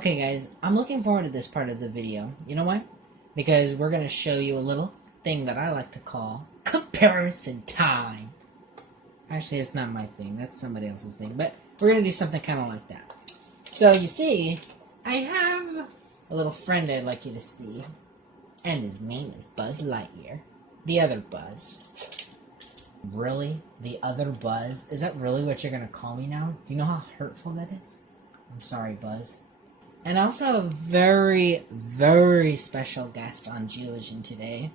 Okay guys, I'm looking forward to this part of the video. You know why? Because we're going to show you a little thing that I like to call comparison time. Actually, it's not my thing. That's somebody else's thing. But we're going to do something kind of like that. So you see, I have a little friend I'd like you to see. And his name is Buzz Lightyear. The other Buzz. Really? The other Buzz? Is that really what you're going to call me now? Do you know how hurtful that is? I'm sorry, Buzz. And also a very, very special guest on GioVision today.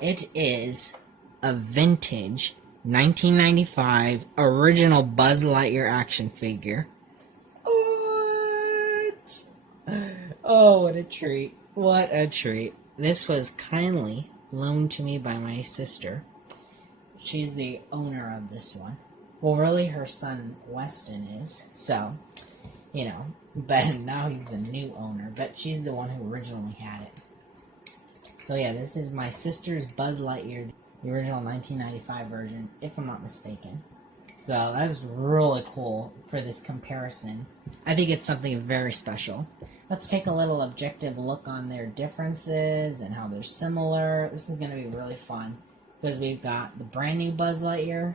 It is a vintage 1995 original Buzz Lightyear action figure. What? Oh, what a treat. What a treat. This was kindly loaned to me by my sister. She's the owner of this one. Well, really, her son Weston is, so, you know. But now he's the new owner. But she's the one who originally had it. So yeah, this is my sister's Buzz Lightyear, the original 1995 version, if I'm not mistaken. So that's really cool for this comparison. I think it's something very special. Let's take a little objective look on their differences and how they're similar. This is going to be really fun because we've got the brand new Buzz Lightyear,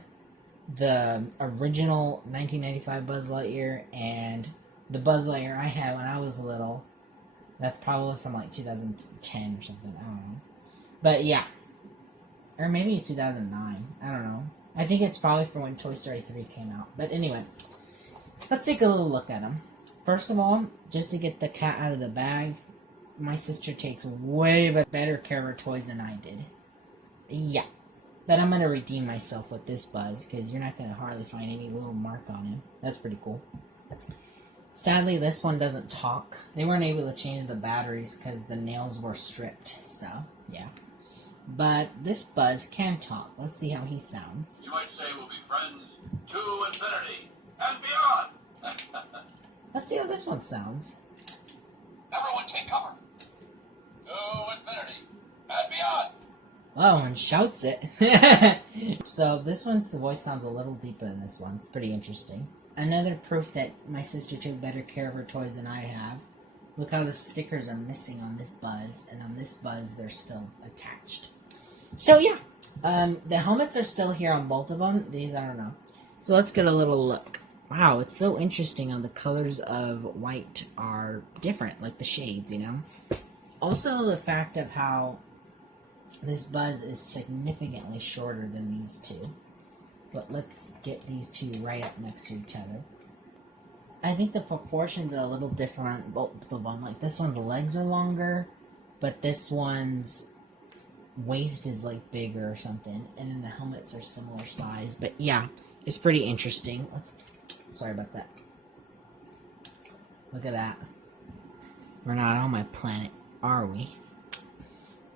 the original 1995 Buzz Lightyear, and the Buzz Lightyear I had when I was little. That's probably from like 2010 or something. I don't know. But yeah. Or maybe 2009. I don't know. I think it's probably from when Toy Story 3 came out. But anyway. Let's take a little look at them. First of all, just to get the cat out of the bag, my sister takes way better care of her toys than I did. Yeah. But I'm going to redeem myself with this Buzz, because you're not going to hardly find any little mark on him. That's pretty cool. Sadly, this one doesn't talk. They weren't able to change the batteries because the nails were stripped. So, yeah. But this Buzz can talk. Let's see how he sounds. You might say we'll be friends to infinity and beyond. Let's see how this one sounds. Everyone take cover. To infinity and beyond. Oh, and shouts it. So this one's voice sounds a little deeper than this one. It's pretty interesting. Another proof that my sister took better care of her toys than I have. Look how the stickers are missing on this Buzz, and on this Buzz they're still attached. So yeah, the helmets are still here on both of them. These, I don't know. So let's get a little look. Wow, it's so interesting how the colors of white are different, like the shades, you know? Also the fact of how this Buzz is significantly shorter than these two. But let's get these two right up next to each other. I think the proportions are a little different, both of them. Like, this one's legs are longer, but this one's waist is, like, bigger or something. And then the helmets are similar size. But, yeah, it's pretty interesting. Sorry about that. Look at that. We're not on my planet, are we?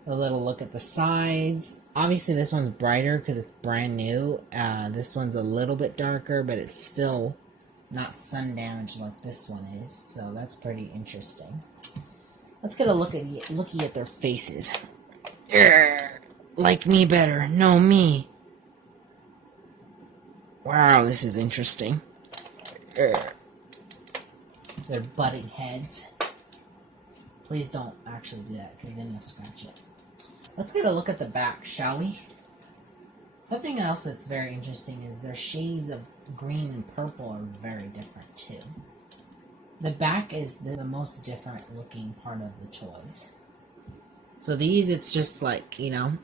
A little look at the sides. Obviously, this one's brighter because it's brand new. This one's a little bit darker, but it's still not sun damaged like this one is. So that's pretty interesting. Let's get a looky at their faces. Like me better. No, me. Wow, this is interesting. They're butting heads. Please don't actually do that, because then you'll scratch it. Let's get a look at the back, shall we? Something else that's very interesting is their shades of green and purple are very different, too. The back is the most different looking part of the toys. So these, it's just like, you know,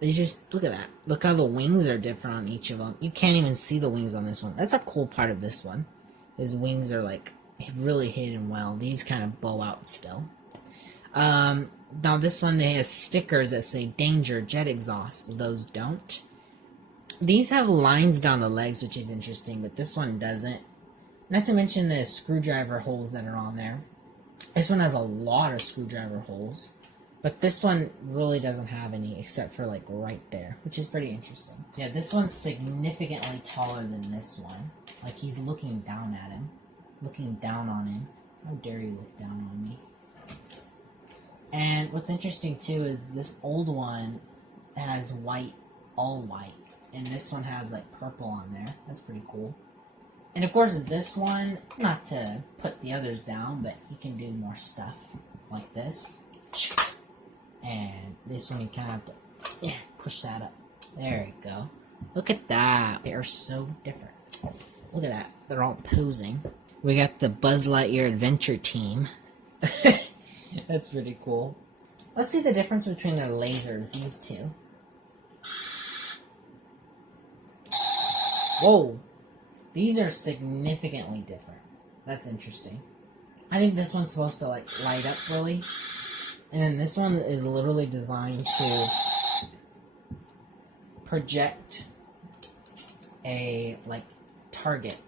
they just, look at that. Look how the wings are different on each of them. You can't even see the wings on this one. That's a cool part of this one. His wings are, like, really hidden well. These kind of bow out still. Now this one, they have stickers that say danger, jet exhaust. Those don't. These have lines down the legs, which is interesting, but this one doesn't. Not to mention the screwdriver holes that are on there. This one has a lot of screwdriver holes, but this one really doesn't have any except for like right there, which is pretty interesting. Yeah, this one's significantly taller than this one. Like he's looking down at him. Looking down on him. How dare you look down on me? And what's interesting too is this old one has white, all white, and this one has like purple on there. That's pretty cool. And of course this one, not to put the others down, but he can do more stuff like this. And this one you kind of have to push that up. There you go. Look at that. They are so different. Look at that. They're all posing. We got the Buzz Lightyear Adventure Team. That's pretty cool. Let's see the difference between their lasers, these two. Whoa! These are significantly different. That's interesting. I think this one's supposed to like light up really. And then this one is literally designed to project a like target.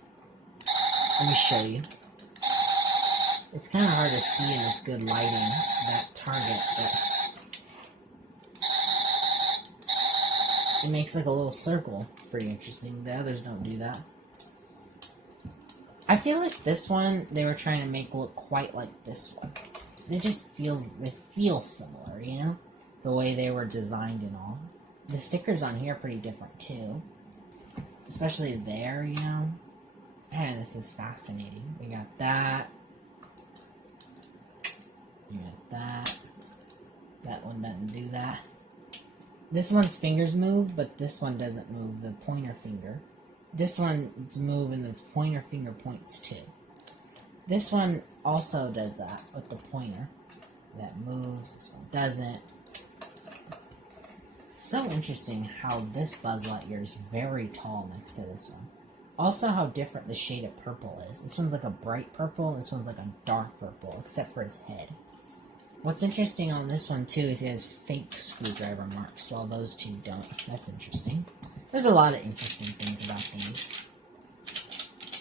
Let me show you. It's kind of hard to see in this good lighting, that target, but it makes like a little circle. Pretty interesting. The others don't do that. I feel like this one, they were trying to make look quite like this one. They feel similar, you know? The way they were designed and all. The stickers on here are pretty different too. Especially there, you know? Man, this is fascinating. We got that. We got that. That one doesn't do that. This one's fingers move, but this one doesn't move, the pointer finger. This one's move and the pointer finger points too. This one also does that with the pointer. That moves, this one doesn't. It's so interesting how this Buzz Lightyear is very tall next to this one. Also how different the shade of purple is. This one's like a bright purple, and this one's like a dark purple, except for his head. What's interesting on this one, too, is he has fake screwdriver marks, while those two don't. That's interesting. There's a lot of interesting things about these.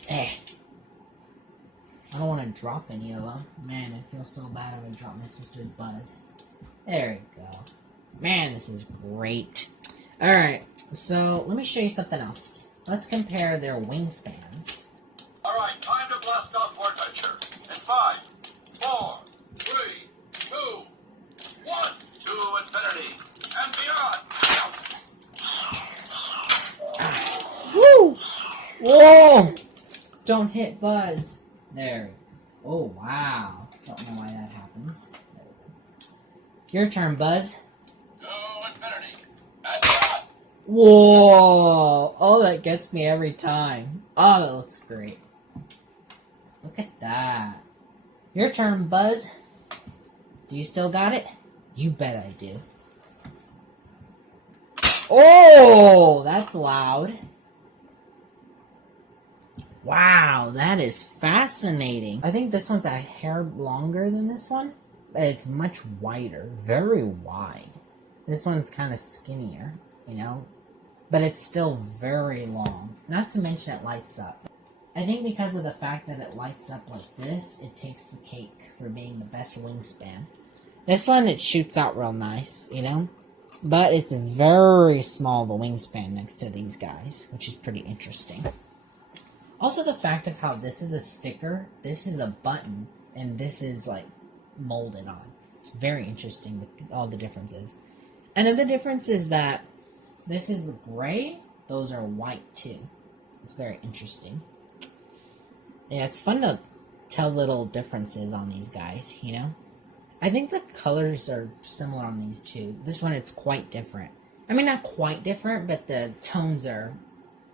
I don't want to drop any of them. Man, it feels so bad I'm going to drop my sister's Buzz. There we go. Man, this is great. Alright, so let me show you something else. Let's compare their wingspans. Alright, time to blast off for adventure. In 5, 4, 3, 2, 1. To infinity and beyond. Woo! Whoa! Don't hit Buzz. There. Oh, wow. Don't know why that happens. There we go. Your turn, Buzz. To infinity and beyond. Whoa! Oh, that gets me every time. Oh, that looks great. Look at that. Your turn, Buzz. Do you still got it? You bet I do. Oh, that's loud. Wow, that is fascinating. I think this one's a hair longer than this one, but it's much wider, very wide. This one's kind of skinnier, you know, but it's still very long. Not to mention it lights up. I think because of the fact that it lights up like this, it takes the cake for being the best wingspan. This one, it shoots out real nice, you know, but it's very small, the wingspan next to these guys, which is pretty interesting. Also, the fact of how this is a sticker, this is a button, and this is, like, molded on. It's very interesting, all the differences. Another difference is that this is gray, those are white, too. It's very interesting. Yeah, it's fun to tell little differences on these guys, you know? I think the colors are similar on these two. This one, it's quite different. I mean, not quite different, but the tones are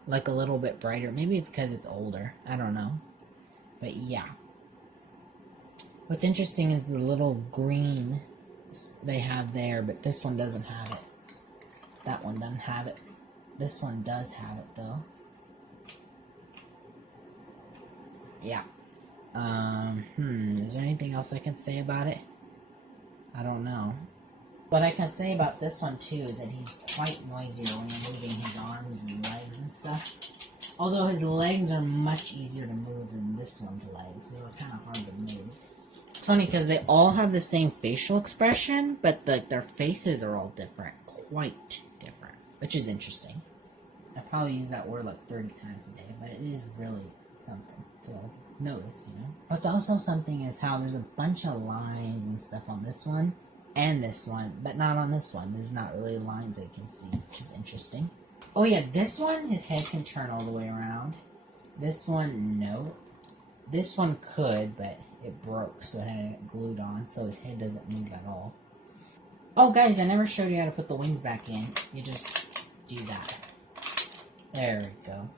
like a little bit brighter. Maybe it's because it's older. I don't know. But yeah. What's interesting is the little green they have there, but this one doesn't have it. That one doesn't have it. This one does have it, though. Yeah. Is there anything else I can say about it? I don't know. What I can say about this one, too, is that he's quite noisier when you're moving his arms and legs and stuff. Although his legs are much easier to move than this one's legs. They were kind of hard to move. It's funny because they all have the same facial expression, but their faces are all different. Quite different. Which is interesting. I probably use that word like 30 times a day, but it is really something to notice, you know? What's also something is how there's a bunch of lines and stuff on this one. And this one, but not on this one. There's not really lines that you can see, which is interesting. Oh yeah, this one, his head can turn all the way around. This one, no. This one could, but it broke, so it had it glued on, so his head doesn't move at all. Oh, guys, I never showed you how to put the wings back in. You just do that. There we go.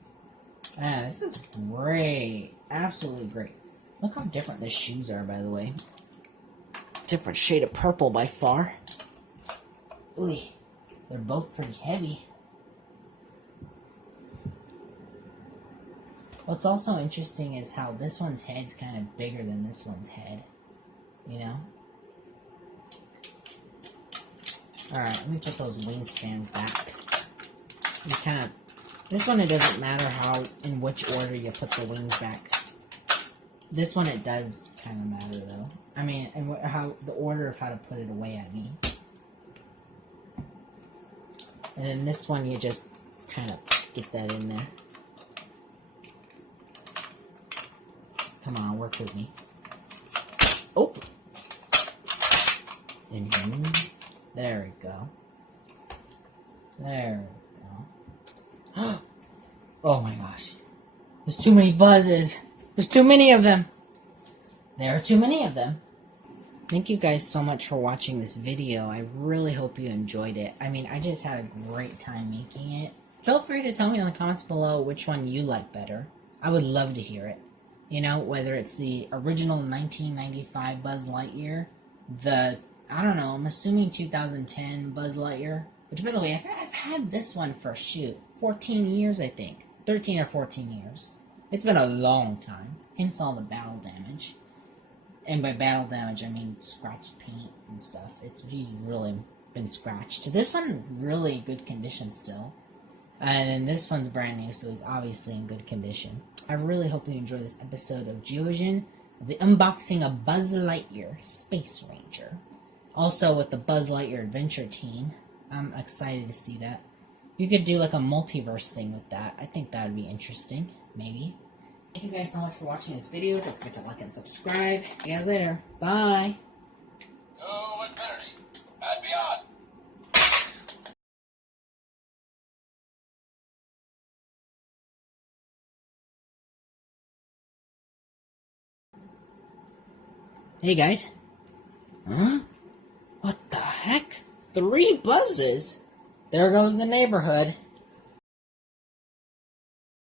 Ah, this is great. Absolutely great. Look how different the shoes are, by the way. Different shade of purple by far. Ooh, they're both pretty heavy. What's also interesting is how this one's head's kind of bigger than this one's head. You know? Alright, let me put those wingspans back. You kind of... This one, it doesn't matter how, in which order you put the wings back. This one, it does kind of matter, though. I mean, and how the order of how to put it away, I mean. And then this one, you just kind of get that in there. Come on, work with me. Oh! There we go. There we go. Oh my gosh. There's too many buzzes. There's too many of them. There are too many of them. Thank you guys so much for watching this video. I really hope you enjoyed it. I mean, I just had a great time making it. Feel free to tell me in the comments below which one you like better. I would love to hear it. You know, whether it's the original 1995 Buzz Lightyear, I don't know, I'm assuming 2010 Buzz Lightyear. Which, by the way, I've had this one for, 14 years, I think. 13 or 14 years. It's been a long time. Hence all the battle damage. And by battle damage, I mean scratched paint and stuff. He's really been scratched. This one, really good condition still. And then this one's brand new, so he's obviously in good condition. I really hope you enjoy this episode of GioVision, the unboxing of Buzz Lightyear Space Ranger. Also with the Buzz Lightyear Adventure Team. I'm excited to see that. You could do like a multiverse thing with that. I think that would be interesting. Maybe. Thank you guys so much for watching this video. Don't forget to like and subscribe. See you guys later. Bye. To infinity and beyond. Hey guys. Huh? What the heck? 3 buzzes? There goes the neighborhood.